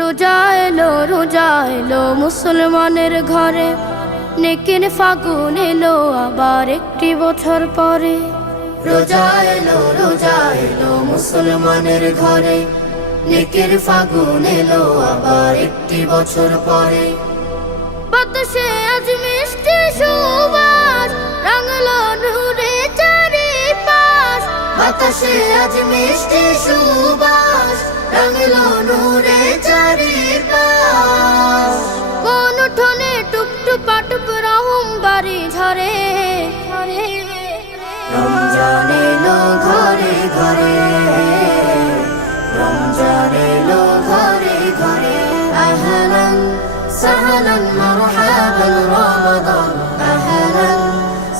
রোজা এলো রোজা এলো মুসলমানের ঘরে। নেকিন ফাগুন এলো আবার একটি বছর পরে। রোজা এলো রোজা এলো মুসলমানের ঘরে। নেকের ফাগুন এলো আবার একটি বছর পরে। বাতাসে আজ মিষ্টি সুবাস, রাঙলো নূরে চারিপাশ। বাতাসে আজ মিষ্টি সুবাস, রঙলো নূরে ঝরে ঝরে রমজান এলো ঘরে ঘরে। রমজান এলো ঘরে ঘরে। আহলান, সাহলান, মারহাবান রমাদান। আহলান,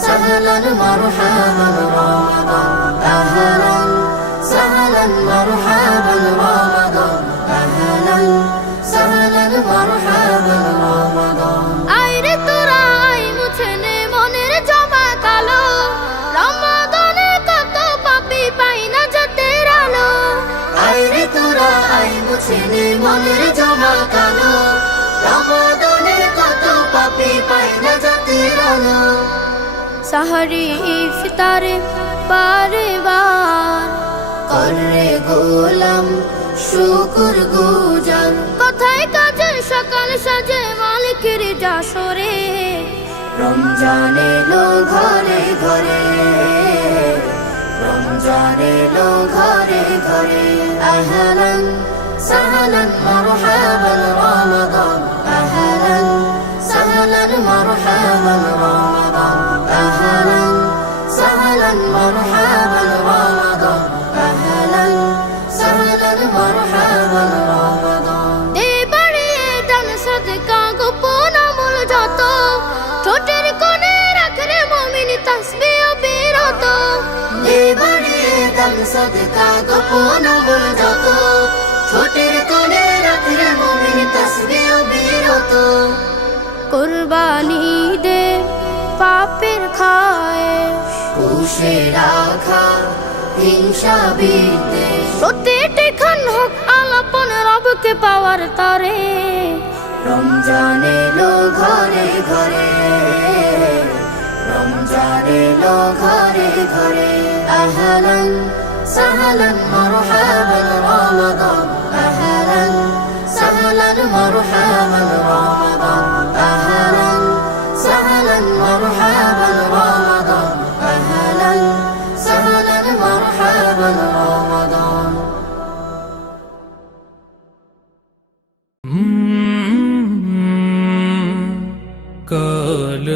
সাহলান, মারহাবান রমাদান। আহলান, সাহলান, মারহাবান রমাদান। মনের জমা কালো। রমাদানে কত পাপি পাই না জাতির আলো। সাহারি ইফতারে বারে বার। কররে গোলাম শুকুর গুজার কোথায় কাজে সকাল সাজে মালিকের যাসরে রমজান এলো ঘরে ঘরে। রমজান এলো ঘরে ঘরে। আহলান মারহাবান রমাদান আহলান সাহলান মারহাবান রমাদান আহলান সাহলান মারহাবান রমাদান আহলান সাহলান মারহাবান রমাদান দে বাড়িয়ে দান সদকা গোপন আমল যত। ঠোঁটের কোণে রাখরে মমিন তসবি ও বিরত এবারে দান সদকা গোপন আমল যত। ছোটের কোণে রাখলে মুমিন তসবিহ বিরত। কোরবানি দে পাপের খায় কুশে রাখা হিংসা বিদ্বেষ। প্রতিটি খান হোক আলাপন রবকে পাওয়ার তরে। রমজান এলো ঘরে ঘরে রমজান এলো ঘরে ঘরে। আহলান সাহলান মারহাবান রমাদান আহলান সাহলান মারহাবান রমাদান আহলান সাহলান মারহাবান রমাদান আহলান সাহলান মারহাবান রমাদান কাল